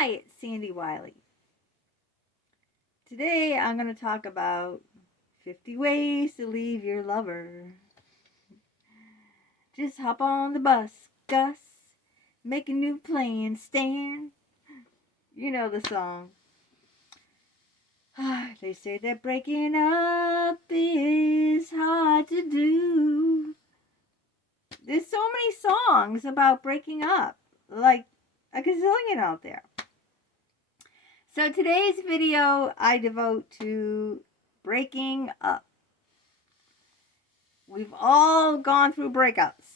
Hi, it's Sandy Wiley. Today I'm going to talk about 50 ways to leave your lover. Just hop on the bus, Gus. Make a new plan, Stan. You know the song. They say that breaking up is hard to do. There's so many songs about breaking up, like a gazillion out there. So today's video I devote to breaking up. We've all gone through breakups.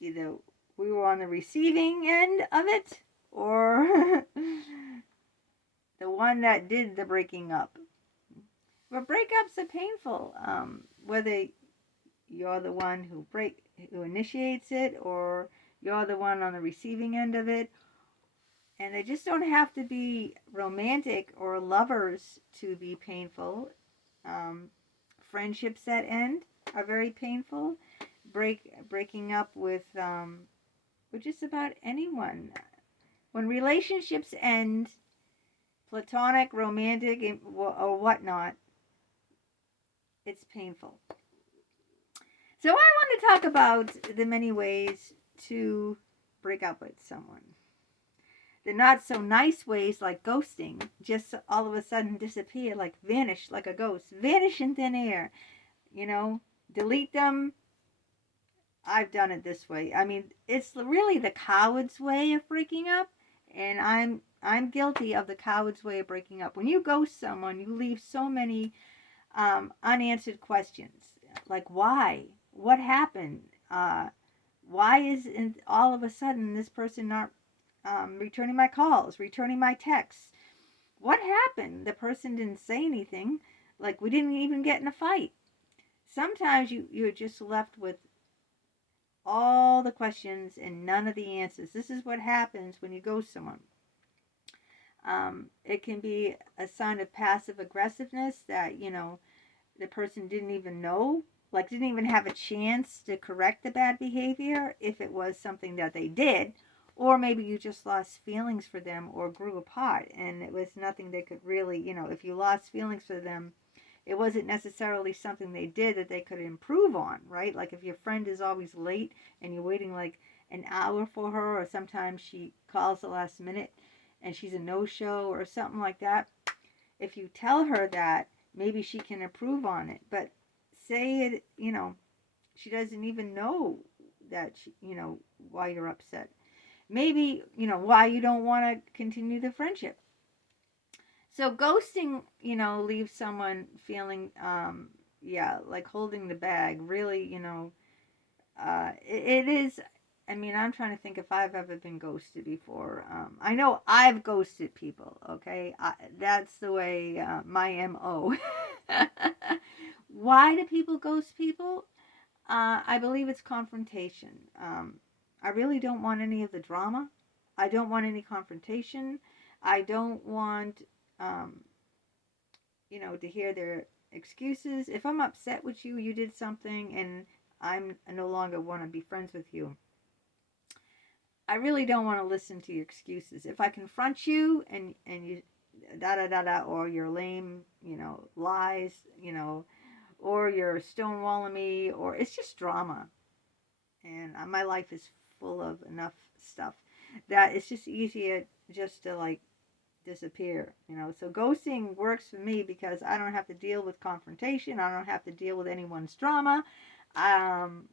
Either we were on the receiving end of it or the one that did the breaking up. But breakups are painful. Whether you're the one who initiates it or you're the one on the receiving end of it. And they just don't have to be romantic or lovers to be painful. Friendships that end are very painful. Breaking up with just about anyone. When relationships end, platonic, romantic, or whatnot, it's painful. So I want to talk about the many ways to break up with someone. The not so nice ways, like ghosting, just all of a sudden disappear, like vanish like a ghost, vanish in thin air, delete them. I've done it this way. I mean, it's really the coward's way of breaking up, and I'm guilty of the coward's way of breaking up. When you ghost someone, you leave so many unanswered questions, like why, what happened, why is all of a sudden this person not returning my calls, returning my texts? What happened? The person didn't say anything. Like, we didn't even get in a fight. Sometimes you're just left with all the questions and none of the answers. This is what happens when you ghost someone. It can be a sign of passive aggressiveness that, the person didn't even know, like didn't even have a chance to correct the bad behavior if it was something that they did. Or maybe you just lost feelings for them or grew apart and it was nothing they could really, if you lost feelings for them, it wasn't necessarily something they did that they could improve on, right? Like if your friend is always late and you're waiting like an hour for her, or sometimes she calls the last minute and she's a no-show or something like that. If you tell her that, maybe she can improve on it. But say it, she doesn't even know that, why you're upset. Maybe, why you don't want to continue the friendship. So ghosting, leaves someone feeling, like holding the bag. Really, it is. I mean, I'm trying to think if I've ever been ghosted before. I know I've ghosted people. Okay, that's the way my MO. Why do people ghost people? I believe it's confrontation. I really don't want any of the drama. I don't want any confrontation. I don't want, to hear their excuses. If I'm upset with you, you did something, and I no longer want to be friends with you. I really don't want to listen to your excuses. If I confront you and you da da da da, or you're lame, lies, or you're stonewalling me, or it's just drama. And my life is full of enough stuff that it's just easier just to like disappear, So ghosting works for me because I don't have to deal with confrontation. I don't have to deal with anyone's drama. And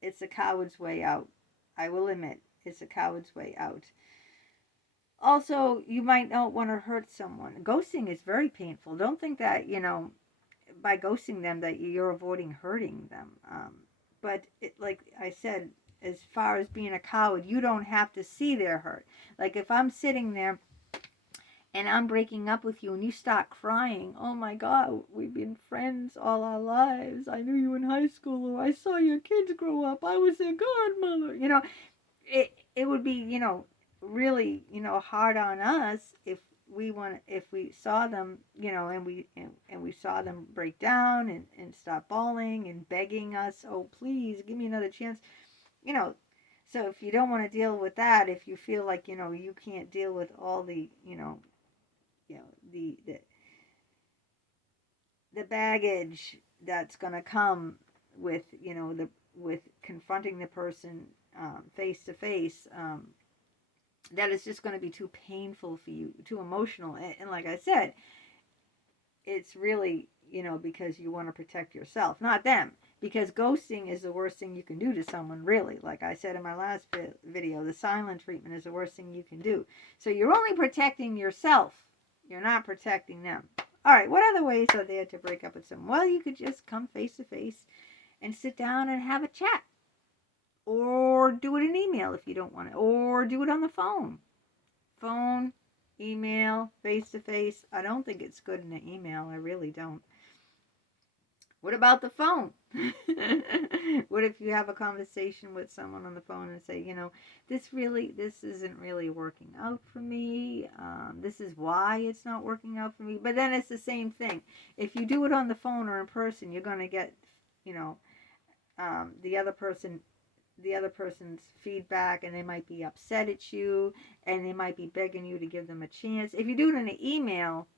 it's a coward's way out. I will admit, it's a coward's way out. Also, you might not want to hurt someone. Ghosting is very painful. Don't think that, by ghosting them that you're avoiding hurting them. But like I said, as far as being a coward, you don't have to see their hurt. Like if I'm sitting there and I'm breaking up with you and you start crying, oh my God, we've been friends all our lives. I knew you in high school, or I saw your kids grow up. I was their godmother. It would be, really, hard on us if we saw them, and we saw them break down and stop bawling and begging us, oh please give me another chance, So if you don't want to deal with that, if you feel like, you can't deal with all the, you know, the baggage that's going to come with, with confronting the person face to face, that is just going to be too painful for you, too emotional. And like I said, it's really, because you want to protect yourself, not them. Because ghosting is the worst thing you can do to someone, really. Like I said in my last video, the silent treatment is the worst thing you can do. So you're only protecting yourself. You're not protecting them. All right, what other ways are there to break up with someone? Well, you could just come face to face and sit down and have a chat. Or do it in email if you don't want it. Or do it on the phone. Phone, email, face to face. I don't think it's good in an email. I really don't. What about the phone? What if you have a conversation with someone on the phone and say, this isn't really working out for me. This is why it's not working out for me. But then it's the same thing. If you do it on the phone or in person, you're going to get, the other person's feedback, and they might be upset at you, and they might be begging you to give them a chance. If you do it in an email,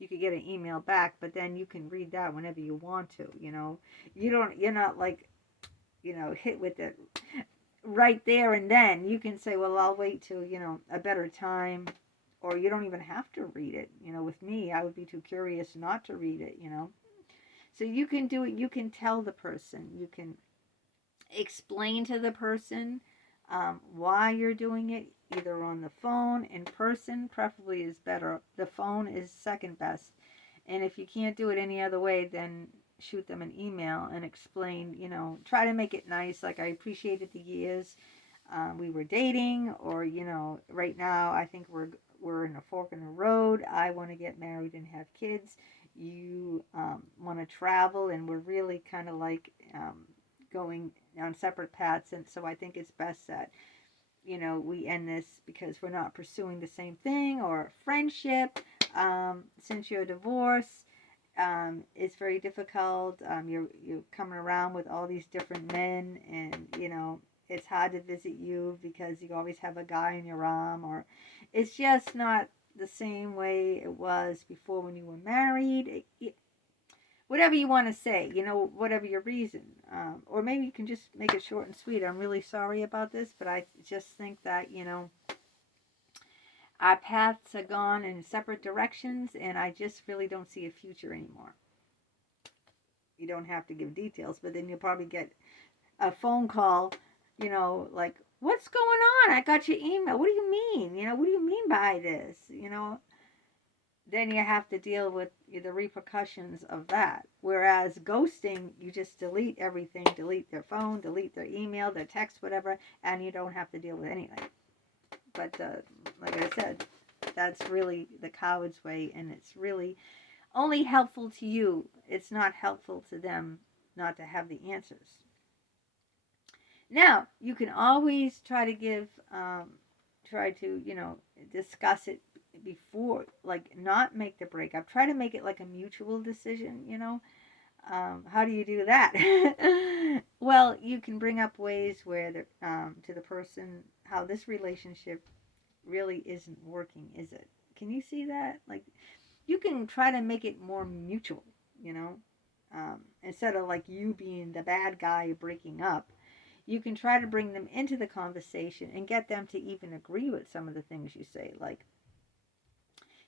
you could get an email back, but then you can read that whenever you want to. You're not like, hit with it right there and then. You can say, well, I'll wait till, a better time, or you don't even have to read it. With me, I would be too curious not to read it. So you can do it. You can tell the person, you can explain to the person why you're doing it, either on the phone, in person, preferably is better. The phone is second best. And if you can't do it any other way, then shoot them an email and explain, try to make it nice. Like, I appreciated the years we were dating, or, right now I think we're in a fork in the road. I want to get married and have kids. You want to travel, and we're really kind of like going on separate paths, and so I think it's best that we end this because we're not pursuing the same thing. Or friendship, since you're divorced, it's very difficult. You're coming around with all these different men, and it's hard to visit you because you always have a guy in your arm, or it's just not the same way it was before when you were married. Whatever you want to say, whatever your reason. Or maybe you can just make it short and sweet. I'm really sorry about this, but I just think that, our paths have gone in separate directions, and I just really don't see a future anymore. You don't have to give details, but then you'll probably get a phone call, like, what's going on? I got your email. What do you mean? What do you mean by this? Then you have to deal with the repercussions of that. Whereas ghosting, you just delete everything, delete their phone, delete their email, their text, whatever, and you don't have to deal with anything. But like I said, that's really the coward's way, and it's really only helpful to you. It's not helpful to them not to have the answers. Now, you can always try to discuss it before, like, not make the breakup. Try to make it like a mutual decision. How do you do that? Well, you can bring up ways where to the person, how this relationship really isn't working, is it? Can you see that? Like, you can try to make it more mutual, instead of like you being the bad guy breaking up. You can try to bring them into the conversation and get them to even agree with some of the things you say. Like,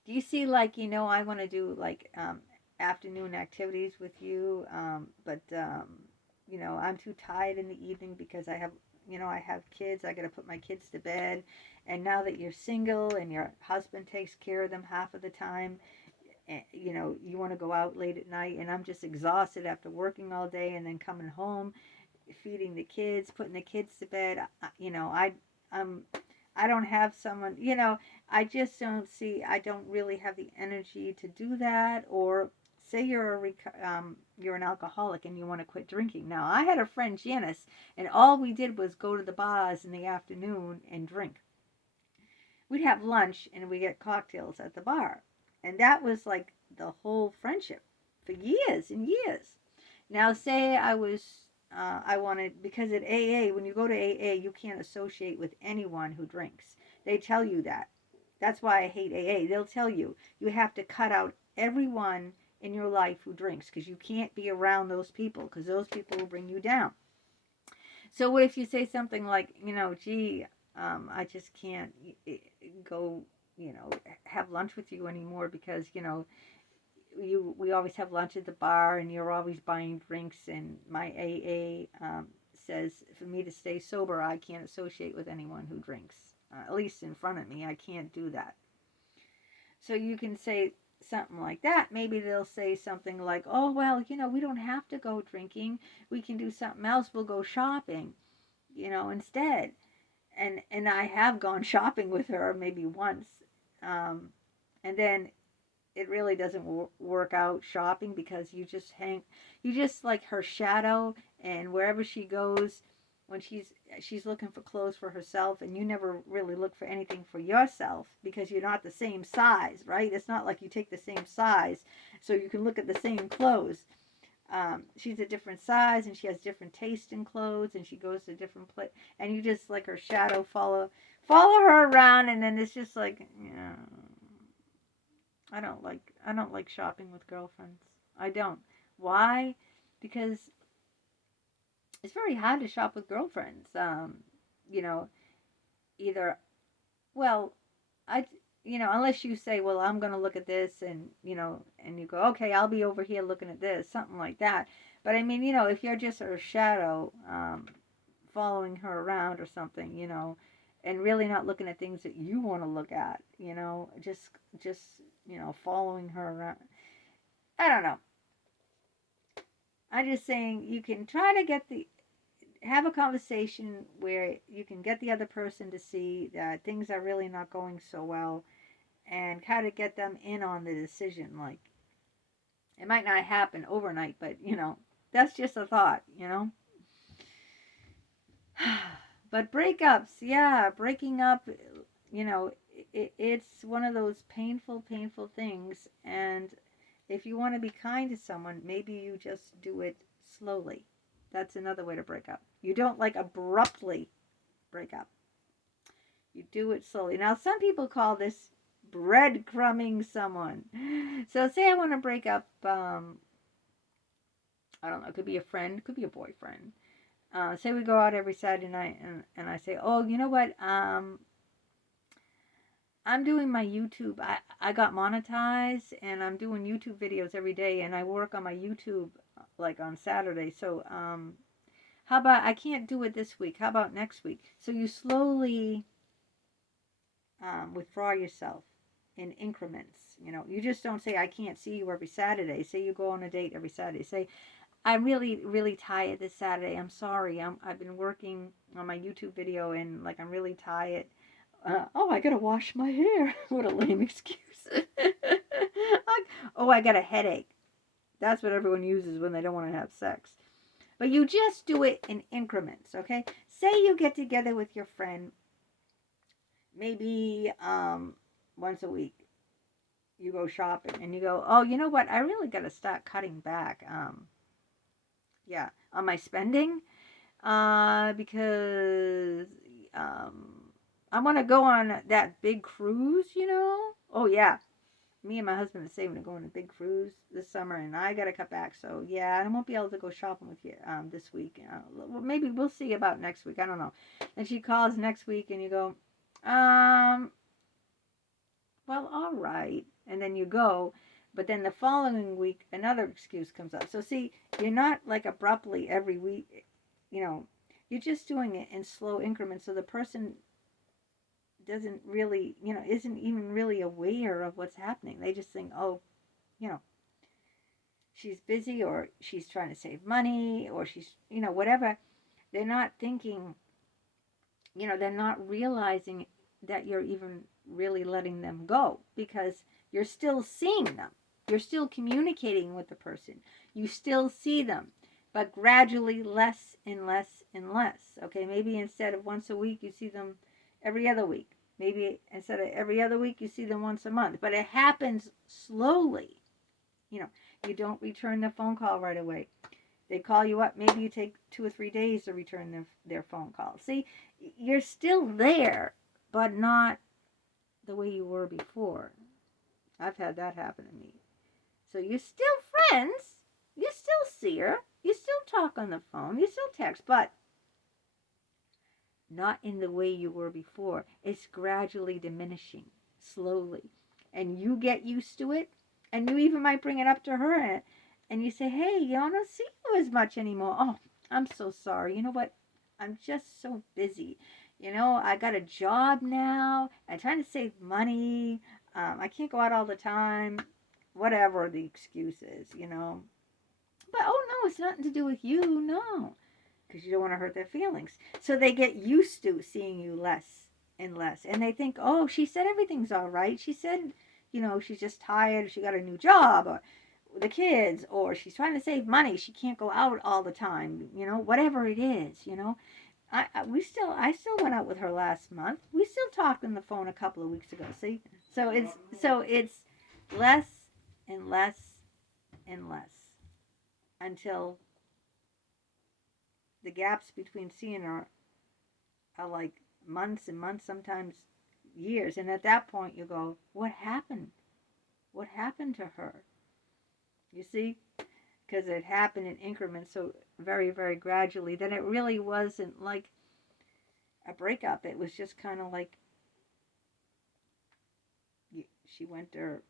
do you see, like, I want to do like afternoon activities with you, but I'm too tired in the evening because I have kids. I got to put my kids to bed. And now that you're single and your husband takes care of them half of the time, you want to go out late at night, and I'm just exhausted after working all day and then coming home, feeding the kids, putting the kids to bed. I don't have someone, I just don't see, I don't really have the energy to do that. Or say you're an alcoholic and you want to quit drinking. Now, I had a friend, Janice, and all we did was go to the bars in the afternoon and drink. We'd have lunch and we get cocktails at the bar. And that was like the whole friendship for years and years. Now, say I was I wanted, because at AA, when you go to AA, you can't associate with anyone who drinks. They tell you that. That's why I hate AA. They'll tell you you have to cut out everyone in your life who drinks because you can't be around those people because those people will bring you down. So what if you say something like, gee, I just can't go, have lunch with you anymore because, we always have lunch at the bar and you're always buying drinks and my AA says for me to stay sober, I can't associate with anyone who drinks. At least in front of me, I can't do that. So you can say something like that. Maybe they'll say something like, oh, well, we don't have to go drinking. We can do something else. We'll go shopping, instead. And I have gone shopping with her maybe once. And then it really doesn't work out shopping because you just like her shadow, and wherever she goes, when she's looking for clothes for herself, and you never really look for anything for yourself because you're not the same size, right? It's not like you take the same size so you can look at the same clothes. She's a different size and she has different taste in clothes, and she goes to different place, and you just like her shadow follow her around, and then it's just like, I don't like shopping with girlfriends. I don't. Why? Because it's very hard to shop with girlfriends. Either, well, unless you say, well, I'm going to look at this, and and you go, okay, I'll be over here looking at this, something like that. But I mean, if you're just her shadow, following her around or something, and really not looking at things that you want to look at, just following her around. I don't know. I'm just saying you can try to have a conversation where you can get the other person to see that things are really not going so well, and kind of get them in on the decision. Like, it might not happen overnight, but that's just a thought, But breakups, yeah, breaking up, it's one of those painful, painful things. And if you want to be kind to someone, maybe you just do it slowly. That's another way to break up. You don't like abruptly break up. You do it slowly. Now, some people call this breadcrumbing someone. So say I want to break up, I don't know, it could be a friend, it could be a boyfriend. Say we go out every Saturday night, and I say, oh, you know what, I'm doing my YouTube. I got monetized, and I'm doing YouTube videos every day, and I work on my YouTube like on Saturday. So how about, I can't do it this week, how about next week? So you slowly withdraw yourself in increments. You just don't say, I can't see you every Saturday. Say you go on a date every Saturday. Say, I'm really, really tired this Saturday. I'm sorry. I've been working on my YouTube video, and like, I'm really tired. Oh, I gotta wash my hair. What a lame excuse. I got a headache. That's what everyone uses when they don't want to have sex. But you just do it in increments, okay? Say you get together with your friend, maybe once a week. You go shopping, and you go, oh, you know what? I really got to start cutting back. On my spending, because I want to go on that big cruise. Oh yeah, me and my husband are saving to go on a big cruise this summer, and I got to cut back. So yeah, I won't be able to go shopping with you this week. Well, maybe we'll see about next week. I don't know. And she calls next week, and you go, well, all right. And then you go, but then the following week, another excuse comes up. So see, you're not like abruptly every week, you're just doing it in slow increments. So the person doesn't really, isn't even really aware of what's happening. They just think, oh, she's busy, or she's trying to save money, or she's, whatever. They're not thinking, they're not realizing that you're even really letting them go, because you're still seeing them. You're still communicating with the person. You still see them, but gradually less and less and less. Okay, maybe instead of once a week, you see them every other week. Maybe instead of every other week, you see them once a month. But it happens slowly. You don't return the phone call right away. They call you up. Maybe you take 2 or 3 days to return their phone call. See, you're still there, but not the way you were before. I've had that happen to me. So you're still friends. You still see her. You still talk on the phone. You still text, but not in the way you were before. It's gradually diminishing, slowly. And you get used to it. And you even might bring it up to her and you say, hey, I don't see you as much anymore. Oh, I'm so sorry. You know what? I'm just so busy. I got a job now. I'm trying to save money. I can't go out all the time. Whatever the excuse is. But, oh, no, it's nothing to do with you. No. Because you don't want to hurt their feelings. So they get used to seeing you less and less. And they think, oh, she said everything's all right. She said, she's just tired. She got a new job or the kids, or she's trying to save money. She can't go out all the time. Whatever it is. I still went out with her last month. We still talked on the phone a couple of weeks ago. See, so it's less and less and less until the gaps between seeing her are like months and months, sometimes years. And at that point, you go, what happened? What happened to her? You see? Because it happened in increments so very, very gradually. Then it really wasn't like a breakup. It was just kind of like she went her,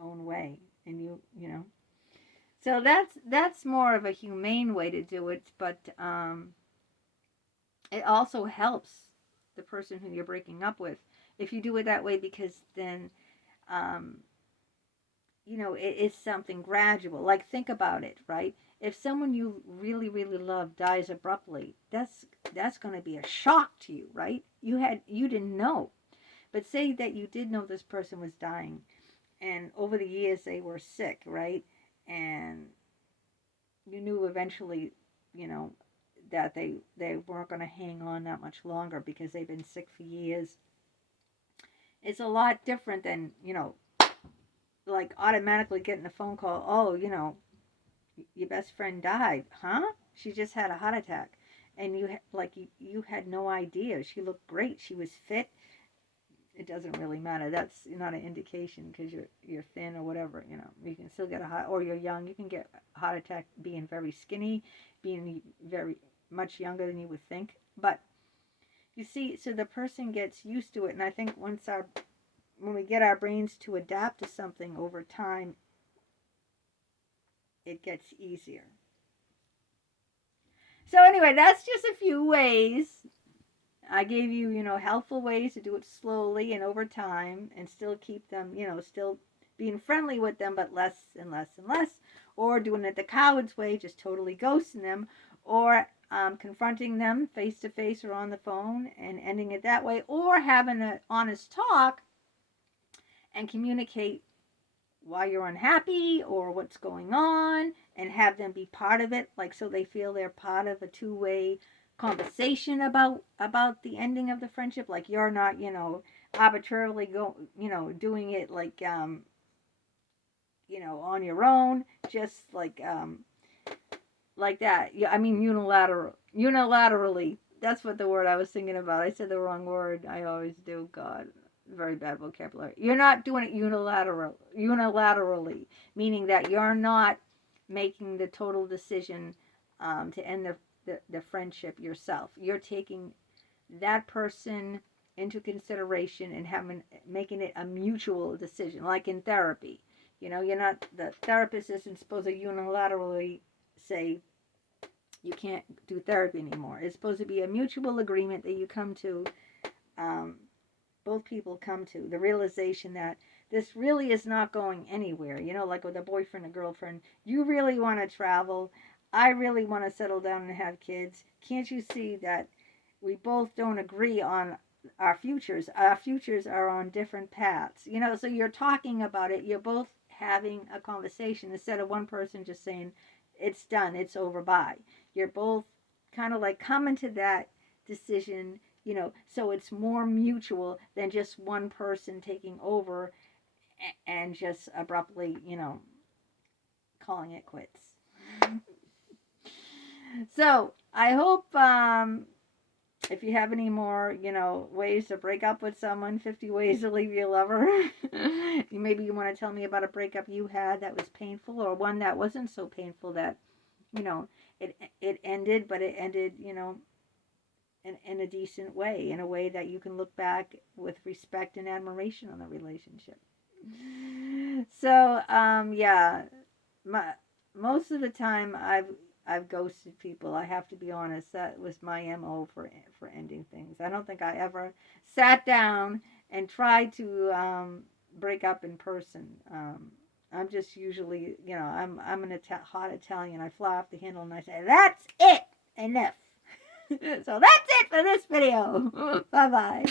own way. And So that's more of a humane way to do it, but it also helps the person who you're breaking up with if you do it that way, because then it is something gradual. Like, think about it, right? If someone you really, really love dies abruptly, that's going to be a shock to you, right? You didn't know, but say that you did know this person was dying, and over the years they were sick, right? And you knew eventually, that they weren't going to hang on that much longer because they've been sick for years. It's a lot different than, like automatically getting a phone call. Oh, your best friend died. Huh? She just had a heart attack. And you had no idea. She looked great. She was fit. It doesn't really matter. That's not an indication because you're thin or whatever. You can still get or you're young. You can get a heart attack being very skinny, being very much younger than you would think. But you see, so the person gets used to it, and I think when we get our brains to adapt to something over time, it gets easier. So anyway, that's just a few ways. I gave you, helpful ways to do it slowly and over time and still keep them, still being friendly with them, but less and less and less. Or doing it the coward's way, just totally ghosting them. Or confronting them face to face or on the phone and ending it that way. Or having an honest talk and communicate why you're unhappy or what's going on and have them be part of it, like so they feel they're part of a two-way conversation about the ending of the friendship. Like you're not, arbitrarily doing it like on your own, just like that. Yeah, I mean unilaterally. That's what the word I was thinking about. I said the wrong word. I always do. God, very bad vocabulary. You're not doing it unilaterally, meaning that you're not making the total decision to end the friendship yourself. You're taking that person into consideration and making it a mutual decision, like in therapy. You're not, the therapist isn't supposed to unilaterally say you can't do therapy anymore. It's supposed to be a mutual agreement that you come to, both people come to, the realization that this really is not going anywhere. Like with a boyfriend and girlfriend, you really want to travel. I really want to settle down and have kids. Can't you see that we both don't agree on our futures? Our futures are on different paths. So you're talking about it. You're both having a conversation instead of one person just saying, it's done, it's over, bye. You're both kind of like coming to that decision, so it's more mutual than just one person taking over and just abruptly, calling it quits. So I hope if you have any more, ways to break up with someone, 50 ways to leave your lover. Maybe you want to tell me about a breakup you had that was painful, or one that wasn't so painful that, you know, it ended, but it ended, in a decent way, in a way that you can look back with respect and admiration on the relationship. So, yeah, my, most of the time I've ghosted people. I have to be honest. That was my MO for ending things. I don't think I ever sat down and tried to break up in person. I'm just usually, I'm an hot Italian. I fly off the handle and I say, "That's it, enough." So that's it for this video. Bye bye.